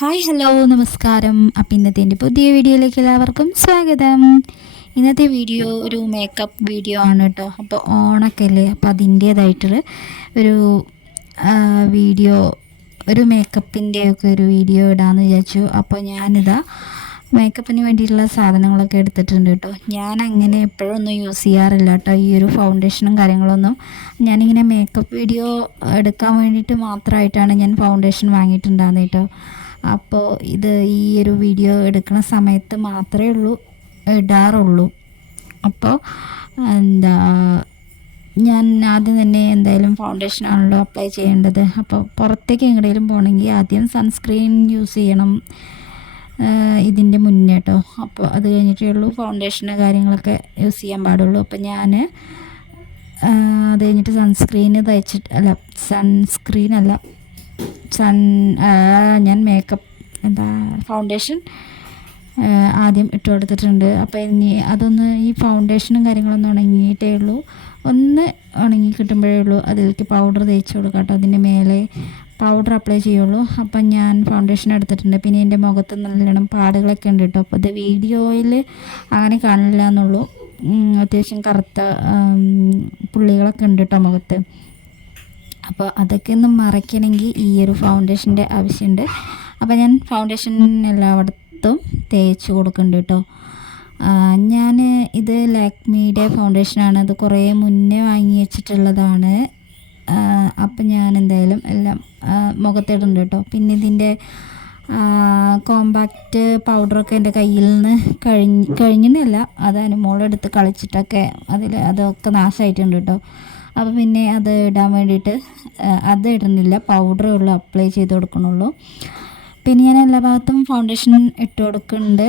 Hi hello നമസ്കാരം. അപ്പം ഇന്നത്തെ എന്റെ പുതിയ വീഡിയോയിലേക്ക് എല്ലാവർക്കും സ്വാഗതം. ഇന്നത്തെ വീഡിയോ ഒരു മേക്കപ്പ് വീഡിയോ ആണ് കേട്ടോ. അപ്പോൾ ഓണൊക്കെ അല്ലേ അപ്പോൾ അതിന്റേതായിട്ടുള്ള ഒരു വീഡിയോ ഒരു മേക്കപ്പിന്റെ ഒക്കെ ഒരു വീഡിയോ ഇടാമെന്ന് വിചാരിച്ചു. അപ്പോൾ ഞാനിതാ മേക്കപ്പിന് വേണ്ടിയിട്ടുള്ള സാധനങ്ങളൊക്കെ എടുത്തിട്ടുണ്ട് കേട്ടോ. ഞാൻ അങ്ങനെ എപ്പോഴൊന്നും യൂസ് ചെയ്യാറില്ല കേട്ടോ. ഈ ഒരു ഫൗണ്ടേഷനും കാര്യങ്ങളൊന്നും. ഞാനിങ്ങനെ മേക്കപ്പ് വീഡിയോ എടുക്കാൻ വേണ്ടിയിട്ട് മാത്രമായിട്ടാണ് ഞാൻ ഫൗണ്ടേഷൻ വാങ്ങിയിട്ടുണ്ടാകുന്നത് കേട്ടോ. അപ്പോൾ ഇത് ഈ ഒരു വീഡിയോ എടുക്കുന്ന സമയത്ത് മാത്രമേ ഉള്ളൂ ഇടാറുള്ളൂ. അപ്പോൾ എന്താ ഞാൻ ആദ്യം തന്നെ എന്തായാലും ഫൗണ്ടേഷൻ ആണല്ലോ അപ്ലൈ ചെയ്യേണ്ടത്. അപ്പോൾ പുറത്തേക്ക് എങ്ങടെയും പോകണമെങ്കിൽ ആദ്യം സൺസ്ക്രീൻ യൂസ് ചെയ്യണം ഇതിന്റെ മുന്നേ കേട്ടോ അപ്പോൾ അത് കഴിഞ്ഞിട്ടേ ഉള്ളൂ ഫൗണ്ടേഷന് കാര്യങ്ങളൊക്കെ യൂസ് ചെയ്യാൻ പാടുള്ളൂ. അപ്പോൾ ഞാൻ അത് കഴിഞ്ഞിട്ട് സൺസ്ക്രീന് തയ്ച്ചിട്ട് അല്ല സൺസ്ക്രീൻ അല്ല സൺ ഞാൻ മേക്കപ്പ് എന്താ ഫൗണ്ടേഷൻ ആദ്യം ഇട്ട് കൊടുത്തിട്ടുണ്ട്. അപ്പോൾ ഇനി അതൊന്ന് ഈ ഫൗണ്ടേഷനും കാര്യങ്ങളൊന്നും ഉണങ്ങിയിട്ടേ ഉള്ളൂ. ഒന്ന് ഉണങ്ങി കിട്ടുമ്പോഴേ ഉള്ളൂ. അതിലേക്ക് പൗഡർ തേച്ച് കൊടുക്കാം കേട്ടോ. അതിന്റെ മേലെ പൗഡർ അപ്ലൈ ചെയ്യുള്ളൂ. അപ്പം ഞാൻ ഫൗണ്ടേഷൻ എടുത്തിട്ടുണ്ട്. പിന്നെ എന്റെ മുഖത്ത് നല്ലോണം പാടുകളൊക്കെ ഉണ്ട് കേട്ടോ. അപ്പോൾ അത് വീഡിയോയിൽ അങ്ങനെ കാണില്ല എന്നുള്ളൂ അത്യാവശ്യം കറുത്ത പുള്ളികളൊക്കെ ഉണ്ട് കേട്ടോ മുഖത്ത്. അപ്പോൾ അതൊക്കെ ഒന്ന് മറയ്ക്കണമെങ്കിൽ ഈ ഒരു ഫൗണ്ടേഷന്റെ ആവശ്യമുണ്ട്. അപ്പോൾ ഞാൻ ഫൗണ്ടേഷൻ എല്ലായിടത്തും തേച്ച് കൊടുക്കുന്നുണ്ട് കേട്ടോ. ഞാൻ ഇത് ലാക്മിയുടെ ഫൗണ്ടേഷനാണ് അത് കുറേ മുന്നേ വാങ്ങി വെച്ചിട്ടുള്ളതാണ്. അപ്പം ഞാൻ എന്തായാലും എല്ലാം മുഖത്തിടുന്നുണ്ട് കേട്ടോ. പിന്നെ ഇതിന്റെ കോമ്പാക്റ്റ് പൗഡറൊക്കെ എന്റെ കയ്യിൽ നിന്ന് കഴിഞ്ഞ് കഴിഞ്ഞിട്ടില്ല അത് അനുമോളെടുത്ത് കളിച്ചിട്ടൊക്കെ അതിൽ അതൊക്കെ നാശമായിട്ടുണ്ട് കേട്ടോ. അപ്പോൾ പിന്നെ അത് ഇടാൻ വേണ്ടിയിട്ട് അത് ഇടുന്നില്ല. പൗഡറേ ഉള്ളൂ അപ്ലൈ ചെയ്ത് കൊടുക്കണുള്ളൂ. പിന്നെ ഞാൻ എല്ലാ ഭാഗത്തും ഫൗണ്ടേഷൻ ഇട്ട് കൊടുക്കുന്നുണ്ട്.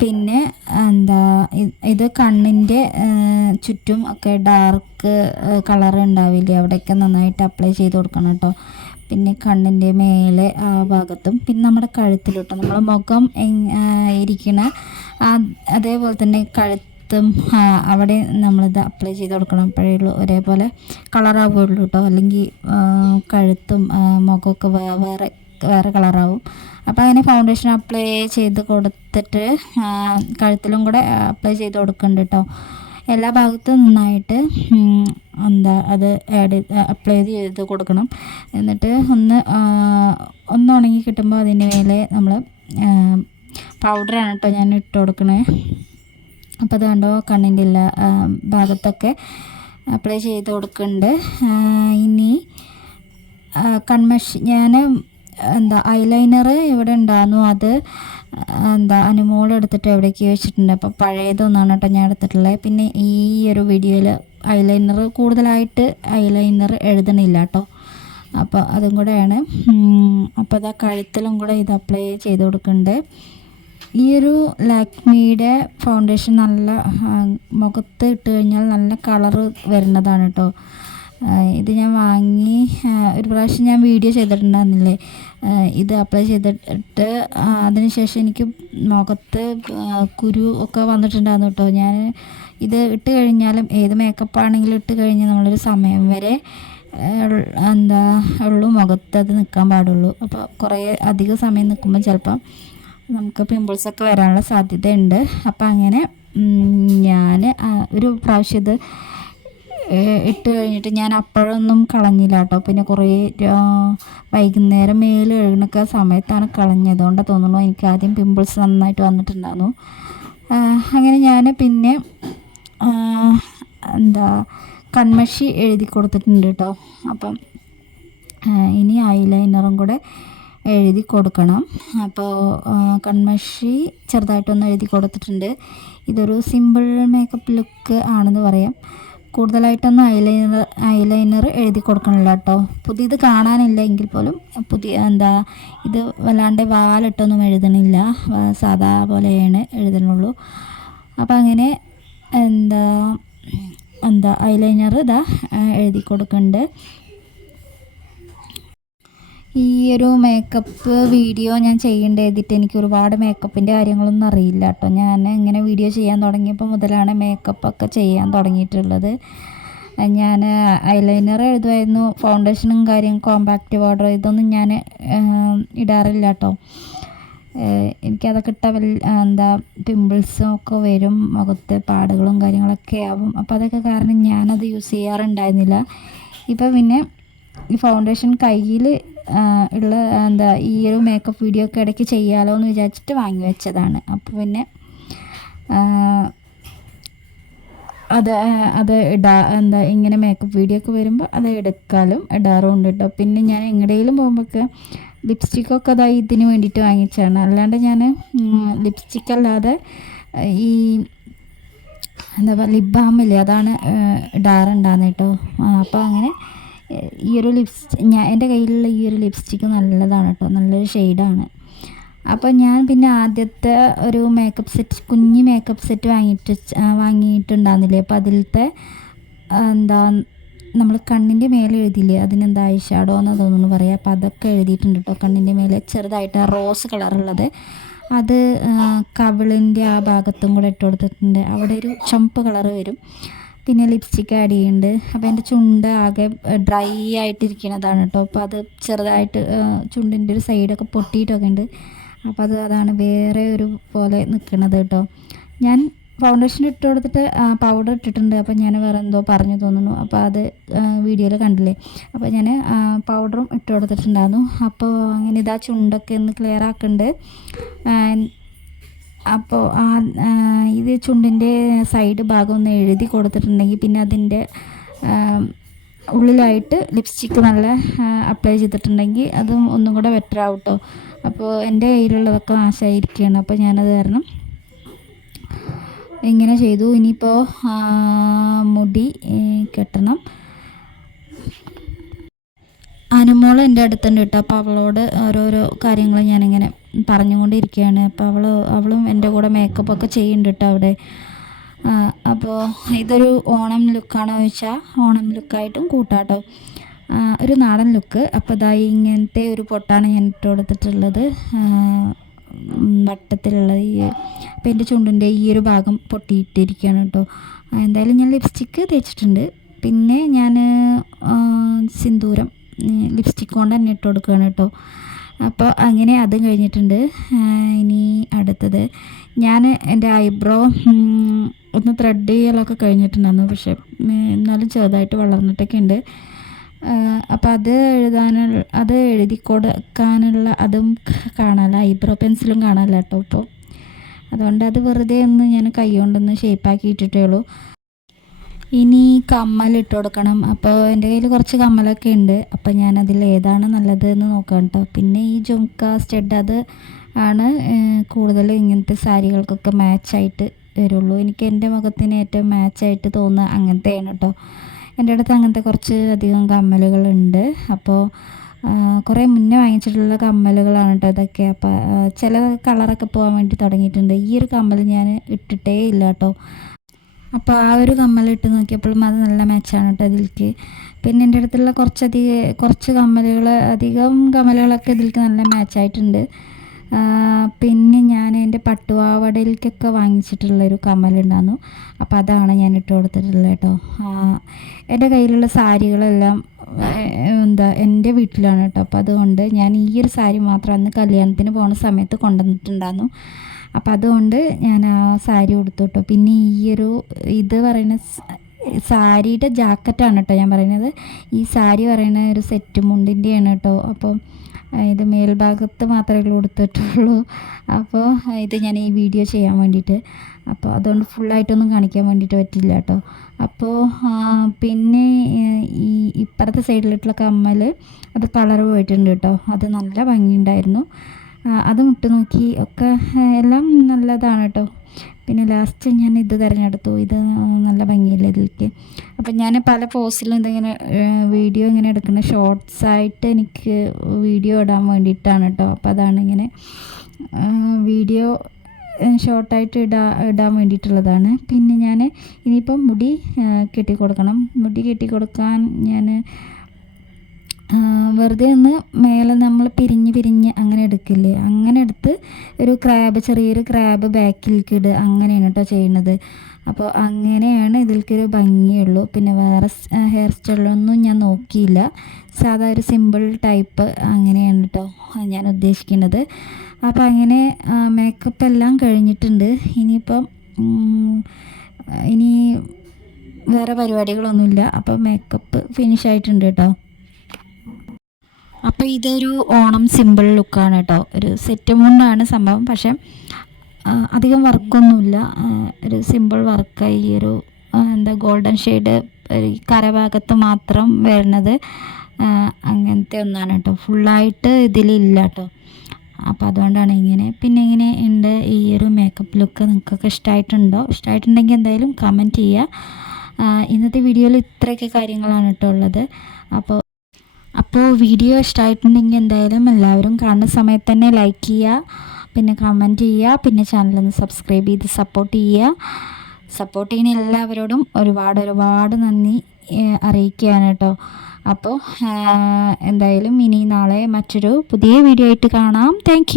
പിന്നെ എന്താ ഇത് കണ്ണിന്റെ ചുറ്റും ഒക്കെ ഡാർക്ക് കളർ ഉണ്ടാവില്ലേ അവിടെയൊക്കെ നന്നായിട്ട് അപ്ലൈ ചെയ്ത് കൊടുക്കണം കേട്ടോ. പിന്നെ കണ്ണിന്റെ മേലെ ആ ഭാഗത്തും പിന്നെ നമ്മുടെ കഴുത്തിലോട്ട് നമ്മുടെ മുഖം ഇരിക്കണ അതേപോലെ തന്നെ കഴുത്തും ആ, അവിടെ നമ്മളിത് അപ്ലൈ ചെയ്ത് കൊടുക്കണം. അപ്പോഴേ ഒരേപോലെ കളറാവുകയുള്ളൂ കേട്ടോ അല്ലെങ്കിൽ കഴുത്തും മുഖമൊക്കെ വേറെ വേറെ കളറാവും അപ്പോൾ അങ്ങനെ ഫൗണ്ടേഷൻ അപ്ലൈ ചെയ്ത് കൊടുത്തിട്ട് കഴുത്തിലും കൂടെ അപ്ലൈ ചെയ്ത് കൊടുക്കുന്നുണ്ട് കേട്ടോ എല്ലാ ഭാഗത്തും നന്നായിട്ട് എന്താ അത് ആഡ് അപ്ലൈ ചെയ്ത് കൊടുക്കണം. എന്നിട്ട് ഒന്ന് ഒന്ന് ഉണങ്ങി കിട്ടുമ്പോൾ അതിന്റെ മേലെ നമ്മൾ പൗഡറാണ് കേട്ടോ ഞാൻ ഇട്ട് കൊടുക്കണേ. അപ്പോൾ അത് കണ്ടോ കണ്ണിന്റെ എല്ലാ ഭാഗത്തൊക്കെ അപ്ലൈ ചെയ്ത് കൊടുക്കുന്നുണ്ട്. ഇനി കൺമഷി ഞാൻ എന്താ ഐലൈനർ ഇവിടെ ഉണ്ടായിരുന്നു അത് എന്താ അനുമോൾ എടുത്തിട്ട് എവിടേക്ക് വെച്ചിട്ടുണ്ട്. അപ്പോൾ പഴയതൊന്നാണ് കേട്ടോ ഞാൻ എടുത്തിട്ടുള്ളത്. പിന്നെ ഈ ഒരു വീഡിയോയിൽ ഐലൈനർ കൂടുതലായിട്ട് ഐലൈനർ എഴുതണില്ല കേട്ടോ. അപ്പോൾ അതും കൂടെയാണ്. അപ്പോൾ അതാ കഴുത്തിലും കൂടെ ഇത് അപ്ലൈ ചെയ്ത് കൊടുക്കുന്നുണ്ട്. ഈ ഒരു ലാക്മിയുടെ ഫൗണ്ടേഷൻ നല്ല മുഖത്ത് ഇട്ട് കഴിഞ്ഞാൽ നല്ല കളറ് വരുന്നതാണ് കേട്ടോ ഇത് ഞാൻ വാങ്ങി ഒരു പ്രാവശ്യം ഞാൻ വീഡിയോ ചെയ്തിട്ടുണ്ടായിരുന്നില്ലേ? ഇത് അപ്ലൈ ചെയ്തിട്ട് അതിനുശേഷം എനിക്ക് മുഖത്ത് കുരു ഒക്കെ വന്നിട്ടുണ്ടായിരുന്നു കേട്ടോ ഞാൻ ഇത് ഇട്ട് കഴിഞ്ഞാലും ഏത് മേക്കപ്പ് ആണെങ്കിലും ഇട്ട് കഴിഞ്ഞാൽ നമ്മളൊരു സമയം വരെ എന്താ ഉള്ളു മുഖത്ത് അത് നിൽക്കാൻ പാടുള്ളൂ. അപ്പോൾ കുറേ അധികം സമയം നിൽക്കുമ്പോൾ ചിലപ്പം നമുക്ക് പിമ്പിൾസൊക്കെ വരാനുള്ള സാധ്യതയുണ്ട്. അപ്പം അങ്ങനെ ഞാൻ ഒരു പ്രാവശ്യം ഇത് ഇട്ട് കഴിഞ്ഞിട്ട് ഞാൻ അപ്പോഴൊന്നും കളഞ്ഞില്ല കേട്ടോ. പിന്നെ കുറേ വൈകുന്നേരം മേൽ കഴുകണൊക്കെ സമയത്താണ് കളഞ്ഞത്. കൊണ്ട് തോന്നുന്നു എനിക്ക് ആദ്യം പിമ്പിൾസ് നന്നായിട്ട് വന്നിട്ടുണ്ടായിരുന്നു. അങ്ങനെ ഞാൻ പിന്നെ എന്താ കൺമഷി എഴുതി കൊടുത്തിട്ടുണ്ട് കേട്ടോ. അപ്പം ഇനി ഐ ലൈനറും കൂടെ എഴുതി കൊടുക്കണം. അപ്പോൾ കൺമഷി ചെറുതായിട്ടൊന്ന് എഴുതി കൊടുത്തിട്ടുണ്ട്. ഇതൊരു സിമ്പിൾ മേക്കപ്പ് ലുക്ക് ആണെന്ന് പറയാം. കൂടുതലായിട്ടൊന്നും ഐലൈനർ ഐലൈനർ എഴുതി കൊടുക്കണില്ല കേട്ടോ. പുതിയത് കാണാനില്ല എങ്കിൽ പോലും പുതിയ എന്താ ഇത് വല്ലാണ്ട് വാലിട്ടൊന്നും എഴുതണില്ല. സാധാ പോലെയാണ് എഴുതണുള്ളൂ. അപ്പോൾ അങ്ങനെ എന്താ എന്താ ഐലൈനർ ഇതാ എഴുതി കൊടുക്കുന്നുണ്ട് ഈ ഒരു മേക്കപ്പ് വീഡിയോ ഞാൻ ചെയ്യേണ്ട എഴുതിയിട്ട് എനിക്ക് ഒരുപാട് മേക്കപ്പിന്റെ കാര്യങ്ങളൊന്നും അറിയില്ല കേട്ടോ ഞാൻ ഇങ്ങനെ വീഡിയോ ചെയ്യാൻ തുടങ്ങിയപ്പോൾ മുതലാണ് മേക്കപ്പൊക്കെ ചെയ്യാൻ തുടങ്ങിയിട്ടുള്ളത്. ഞാൻ ഐലൈനർ എഴുതുമായിരുന്നു. ഫൗണ്ടേഷനും കാര്യം കോമ്പാക്റ്റ് പൗഡർ ഇതൊന്നും ഞാൻ ഇടാറില്ല കേട്ടോ എനിക്കതൊക്കെ ഇട്ടാൽ എന്താ പിമ്പിൾസും ഒക്കെ വരും. മുഖത്ത് പാടുകളും കാര്യങ്ങളൊക്കെ ആവും. അപ്പോൾ അതൊക്കെ കാരണം ഞാനത് യൂസ് ചെയ്യാറുണ്ടായിരുന്നില്ല. ഇപ്പോൾ പിന്നെ ഈ ഫൗണ്ടേഷൻ കയ്യിൽ ഉള്ള എന്താ ഈ ഒരു മേക്കപ്പ് വീഡിയോ ഒക്കെ ഇടയ്ക്ക് ചെയ്യാമല്ലോ എന്ന് വിചാരിച്ചിട്ട് വാങ്ങി വെച്ചതാണ്. അപ്പോൾ പിന്നെ അത് അത് ഇടാ എന്താ ഇങ്ങനെ മേക്കപ്പ് വീഡിയോ ഒക്കെ വരുമ്പോൾ അത് എടുക്കാലും ഇടാറുണ്ട് കേട്ടോ പിന്നെ ഞാൻ എങ്ങടെയും പോകുമ്പോഴൊക്കെ ലിപ്സ്റ്റിക്കൊക്കെ അതായി ഇതിന് വേണ്ടിയിട്ട് വാങ്ങിച്ചാണ് അല്ലാണ്ട് ഞാൻ ലിപ്സ്റ്റിക് അല്ലാതെ ഈ എന്താ പറയുക ലിപ് ബാമില്ലേ അതാണ് ഇടാറുണ്ടാകുന്നത് കേട്ടോ അപ്പോൾ അങ്ങനെ ഈ ഒരു ലിപ്സ്റ്റിക് ഞാൻ എന്റെ കയ്യിലുള്ള ഈ ഒരു ലിപ്സ്റ്റിക്ക് നല്ലതാണ് കേട്ടോ നല്ലൊരു ഷെയ്ഡാണ്. അപ്പോൾ ഞാൻ പിന്നെ ആദ്യത്തെ ഒരു മേക്കപ്പ് സെറ്റ് കുഞ്ഞ് മേക്കപ്പ് സെറ്റ് വാങ്ങിയിട്ട് വാങ്ങിയിട്ടുണ്ടാകുന്നില്ലേ അപ്പോൾ അതിലത്തെ എന്താ നമ്മൾ കണ്ണിന്റെ മേലെ എഴുതിയില്ലേ? അതിനെന്താ ഐ ഷാഡോ എന്ന് തോന്നുന്നു പറയാം. അപ്പോൾ അതൊക്കെ എഴുതിയിട്ടുണ്ട് കേട്ടോ കണ്ണിന്റെ മേലെ. ചെറുതായിട്ട് റോസ് കളറുള്ളത് അത് കവിളിന്റെ ആ ഭാഗത്തും കൂടെ ഇട്ട് കൊടുത്തിട്ടുണ്ട്. അവിടെ ഒരു ചുമപ്പ് കളറ് വരും. പിന്നെ ലിപ്സ്റ്റിക്ക് ആഡ് ചെയ്യുന്നുണ്ട് അപ്പോൾ എന്റെ ചുണ്ട് ആകെ ഡ്രൈ ആയിട്ടിരിക്കുന്നതാണ് കേട്ടോ അപ്പോൾ അത് ചെറുതായിട്ട് ചുണ്ടിന്റെ ഒരു സൈഡൊക്കെ പൊട്ടിയിട്ടൊക്കെ ഉണ്ട് അപ്പോൾ അത് അതാണ് വേറെ ഒരു പോലെ നിൽക്കുന്നത് കേട്ടോ ഞാൻ ഫൗണ്ടേഷൻ ഇട്ട് കൊടുത്തിട്ട് പൗഡർ ഇട്ടിട്ടുണ്ട്. അപ്പോൾ ഞാൻ വേറെ എന്തോ പറഞ്ഞു തോന്നുന്നു. അപ്പോൾ അത് വീഡിയോയിൽ കണ്ടില്ലേ? അപ്പോൾ ഞാൻ പൗഡറും ഇട്ട് കൊടുത്തിട്ടുണ്ടായിരുന്നു. അപ്പോൾ അങ്ങനെ ഇതാ ചുണ്ടൊക്കെ ഒന്ന് ക്ലിയർ ആക്കുന്നുണ്ട് അപ്പോൾ ആ ഇത് ചുണ്ടിന്റെ സൈഡ് ഭാഗം ഒന്ന് എഴുതി കൊടുത്തിട്ടുണ്ടെങ്കിൽ പിന്നെ അതിന്റെ ഉള്ളിലായിട്ട് ലിപ്സ്റ്റിക്ക് നല്ല അപ്ലൈ ചെയ്തിട്ടുണ്ടെങ്കിൽ അതും ഒന്നും കൂടെ ബെറ്റർ ആവും കേട്ടോ അപ്പോൾ എന്റെ കയ്യിലുള്ളതൊക്കെ നാശമായിരിക്കുകയാണ് അപ്പോൾ ഞാനത് കാരണം ഇങ്ങനെ ചെയ്തു. ഇനിയിപ്പോൾ മുടി കെട്ടണം. അനുമോൾ എന്റെ അടുത്തുണ്ട് കേട്ടോ അപ്പോൾ അവളോട് ഓരോരോ കാര്യങ്ങൾ ഞാനിങ്ങനെ പറഞ്ഞുകൊണ്ടിരിക്കുകയാണ്. അപ്പോൾ അവൾ അവളും എന്റെ കൂടെ മേക്കപ്പ് ഒക്കെ ചെയ്യുന്നുണ്ട് കേട്ടോ അവിടെ അപ്പോൾ ഇതൊരു ഓണം ലുക്കാണോ ചോദിച്ചാൽ ഓണം ലുക്കായിട്ടും കൂട്ടാട്ടോ. ഒരു നാടൻ ലുക്ക് അപ്പോൾ അതായി ഇങ്ങനത്തെ ഒരു പൊട്ടാണ് ഞാൻ ഇട്ട് കൊടുത്തിട്ടുള്ളത്. വട്ടത്തിലുള്ള ഈ അപ്പോൾ എന്റെ ചുണ്ടിന്റെ ഈ ഒരു ഭാഗം പൊട്ടിയിട്ടിരിക്കുകയാണ് കേട്ടോ. എന്തായാലും ഞാൻ ലിപ്സ്റ്റിക്ക് തേച്ചിട്ടുണ്ട്. പിന്നെ ഞാൻ സിന്ദൂരം ലിപ്സ്റ്റിക് കൊണ്ട് തന്നെ ഇട്ട് കൊടുക്കുകയാണ് കേട്ടോ. അപ്പോൾ അങ്ങനെ അതും കഴിഞ്ഞിട്ടുണ്ട്. ഇനി അടുത്തത്. ഞാൻ എന്റെ ഐബ്രോ ഒന്ന് ത്രെഡ് ചെയ്യലൊക്കെ കഴിഞ്ഞിട്ടുണ്ടായിരുന്നു. പക്ഷേ എന്നാലും ചെറുതായിട്ട് വളർന്നിട്ടൊക്കെ ഉണ്ട്. അപ്പോൾ അത് എഴുതാനുള്ള അത് എഴുതി കൊടുക്കാനുള്ള അതും കാണാമല്ലോ ഐബ്രോ പെൻസിലും കാണാമല്ലോ കേട്ടോ ഇപ്പോൾ. അതുകൊണ്ട് അത് വെറുതെ ഒന്ന് ഞാൻ കൈ കൊണ്ടൊന്ന് ഷേപ്പാക്കി ഇട്ടിട്ടേ ഉള്ളൂ. ഇനി കമ്മൽ ഇട്ട് കൊടുക്കണം. അപ്പോൾ എന്റെ കയ്യിൽ കുറച്ച് കമ്മലൊക്കെ ഉണ്ട്. അപ്പോൾ ഞാൻ അതിൽ ഏതാണ് നല്ലത് എന്ന് നോക്കാം കേട്ടോ പിന്നെ ഈ ജുംക്ക സ്റ്റെഡ് അത് ആണ് കൂടുതലും ഇങ്ങനത്തെ സാരികൾക്കൊക്കെ മാച്ചായിട്ട് വരുള്ളൂ. എനിക്ക് എന്റെ മുഖത്തിന് ഏറ്റവും മാച്ചായിട്ട് തോന്നുക അങ്ങനത്തെയാണ് കേട്ടോ എന്റെ അടുത്ത് അങ്ങനത്തെ കുറച്ച് അധികം കമ്മലുകളുണ്ട് അപ്പോൾ കുറേ മുന്നേ വാങ്ങിച്ചിട്ടുള്ള കമ്മലുകളാണ് കേട്ടോ ഇതൊക്കെ. അപ്പോൾ ചില കളറൊക്കെ പോകാൻ വേണ്ടി തുടങ്ങിയിട്ടുണ്ട്. ഈ ഒരു കമ്മൽ ഞാൻ ഇട്ടിട്ടേ ഇല്ല കേട്ടോ അപ്പോൾ ആ ഒരു കമ്മലിട്ട് നോക്കിയപ്പോഴും അത് നല്ല മാച്ചാണ് കേട്ടോ ഇതിലേക്ക് പിന്നെ എന്റെ അടുത്തുള്ള കുറച്ചധികം കുറച്ച് കമ്മലുകൾ അധികം കമ്മലുകളൊക്കെ ഇതിലേക്ക് നല്ല മാച്ചായിട്ടുണ്ട് പിന്നെ ഞാൻ എന്റെ പട്ടുവാവടയിലേക്കൊക്കെ വാങ്ങിച്ചിട്ടുള്ളൊരു കമ്മലുണ്ടായിരുന്നു അപ്പോൾ അതാണ് ഞാൻ ഇട്ട് കൊടുത്തിട്ടുള്ളത് കേട്ടോ എന്റെ കയ്യിലുള്ള സാരികളെല്ലാം എന്താ എന്റെ വീട്ടിലാണ് കേട്ടോ അപ്പോൾ അതുകൊണ്ട് ഞാൻ ഈ ഒരു സാരി മാത്രം അന്ന് കല്യാണത്തിന് പോകുന്ന സമയത്ത് കൊണ്ടുവന്നിട്ടുണ്ടായിരുന്നു അപ്പോൾ അതുകൊണ്ട് ഞാൻ ആ സാരി കൊടുത്തു പിന്നെ ഈയൊരു ഇത് പറയുന്ന സാരിയുടെ ജാക്കറ്റാണ് കേട്ടോ ഞാൻ പറയുന്നത്. ഈ സാരി പറയുന്ന ഒരു സെറ്റ് മുണ്ടിന്റെയാണ് കേട്ടോ. അപ്പോൾ ഇത് മേൽഭാഗത്ത് മാത്രമേ കൊടുത്തിട്ടുള്ളൂ അപ്പോൾ ഇത് ഞാൻ ഈ വീഡിയോ ചെയ്യാൻ വേണ്ടിയിട്ട്. അപ്പോൾ അതുകൊണ്ട് ഫുള്ളായിട്ടൊന്നും കാണിക്കാൻ വേണ്ടിയിട്ട് പറ്റില്ല കേട്ടോ. അപ്പോൾ പിന്നെ ഈ ഇപ്പുറത്തെ സൈഡിലിട്ടുള്ള കമ്മൽ അത് കളർ പോയിട്ടുണ്ട് കേട്ടോ. അത് നല്ല ഭംഗിയുണ്ടായിരുന്നു. അതും ഇട്ട് നോക്കി. ഒക്കെ എല്ലാം നല്ലതാണ് കേട്ടോ പിന്നെ ലാസ്റ്റ് ഞാൻ ഇത് തിരഞ്ഞെടുത്തു. ഇത് നല്ല ഭംഗിയില്ല ഇതിലേക്ക് അപ്പം ഞാൻ പല പോസ്റ്റിലും ഇതിങ്ങനെ വീഡിയോ ഇങ്ങനെ എടുക്കുന്ന ഷോർട്സ് ആയിട്ട് എനിക്ക് വീഡിയോ ഇടാൻ വേണ്ടിയിട്ടാണ് കേട്ടോ അപ്പം അതാണ് ഇങ്ങനെ വീഡിയോ ഷോർട്ടായിട്ട് ഇടാ ഇടാൻ വേണ്ടിയിട്ടുള്ളതാണ്. പിന്നെ ഞാൻ ഇനിയിപ്പം മുടി കെട്ടി കൊടുക്കണം മുടി കെട്ടി കൊടുക്കാൻ ഞാൻ വെറുതെ ഒന്ന് മേലെ നമ്മൾ പിരിഞ്ഞ് പിരിഞ്ഞ് അങ്ങനെ എടുക്കില്ലേ? അങ്ങനെ എടുത്ത് ഒരു ക്രാബ് ചെറിയൊരു ക്രാബ് ബാക്കിലേക്ക് ഇടുക അങ്ങനെയാണ് കേട്ടോ ചെയ്യുന്നത്. അപ്പോൾ അങ്ങനെയാണ് ഇതിൽക്കൊരു ഭംഗിയുള്ളൂ. പിന്നെ വേറെ ഹെയർ സ്റ്റൈലൊന്നും ഞാൻ നോക്കിയില്ല. സാധാ ഒരു സിമ്പിൾ ടൈപ്പ് അങ്ങനെയാണ് കേട്ടോ ഞാൻ ഉദ്ദേശിക്കുന്നത്. അപ്പോൾ അങ്ങനെ മേക്കപ്പ് എല്ലാം കഴിഞ്ഞിട്ടുണ്ട്. ഇനിയിപ്പം ഇനി വേറെ പരിപാടികളൊന്നുമില്ല. അപ്പോൾ മേക്കപ്പ് ഫിനിഷ് ആയിട്ടുണ്ട് കേട്ടോ അപ്പോൾ ഇതൊരു ഓണം സിമ്പിൾ ലുക്കാണ് കേട്ടോ. ഒരു സെറ്റ് മുണ്ടാണ് സംഭവം. പക്ഷേ അധികം വർക്കൊന്നുമില്ല. ഒരു സിമ്പിൾ വർക്കായി ഈ ഒരു എന്താ ഗോൾഡൻ ഷെയ്ഡ് കരഭാഗത്ത് മാത്രം വരുന്നത് അങ്ങനത്തെ ഒന്നാണ് കേട്ടോ. ഫുള്ളായിട്ട് ഇതിലില്ല കേട്ടോ. അപ്പോൾ അതുകൊണ്ടാണ് ഇങ്ങനെ. പിന്നെ ഇങ്ങനെ ഉണ്ട് ഈ ഒരു മേക്കപ്പ് ലുക്ക് നിങ്ങൾക്കൊക്കെ ഇഷ്ടമായിട്ടുണ്ടോ ഇഷ്ടമായിട്ടുണ്ടെങ്കിൽ എന്തായാലും കമന്റ് ചെയ്യുക. ഇന്നത്തെ വീഡിയോയിൽ ഇത്രയൊക്കെ കാര്യങ്ങളാണ് കേട്ടോ ഉള്ളത്. അപ്പോൾ അപ്പോൾ വീഡിയോ ഇഷ്ടമായിട്ടുണ്ടെങ്കിൽ എന്തായാലും എല്ലാവരും കാണുന്ന സമയത്ത് തന്നെ ലൈക്ക് ചെയ്യുക പിന്നെ കമന്റ് ചെയ്യുക പിന്നെ ചാനലൊന്ന് സബ്സ്ക്രൈബ് ചെയ്ത് സപ്പോർട്ട് ചെയ്യുക. സപ്പോർട്ട് ചെയ്യുന്ന എല്ലാവരോടും ഒരുപാട് ഒരുപാട് നന്ദി അറിയിക്കുകയാണ് കേട്ടോ. അപ്പോൾ എന്തായാലും ഇനി നാളെ മറ്റൊരു പുതിയ വീഡിയോ ആയിട്ട് കാണാം. താങ്ക്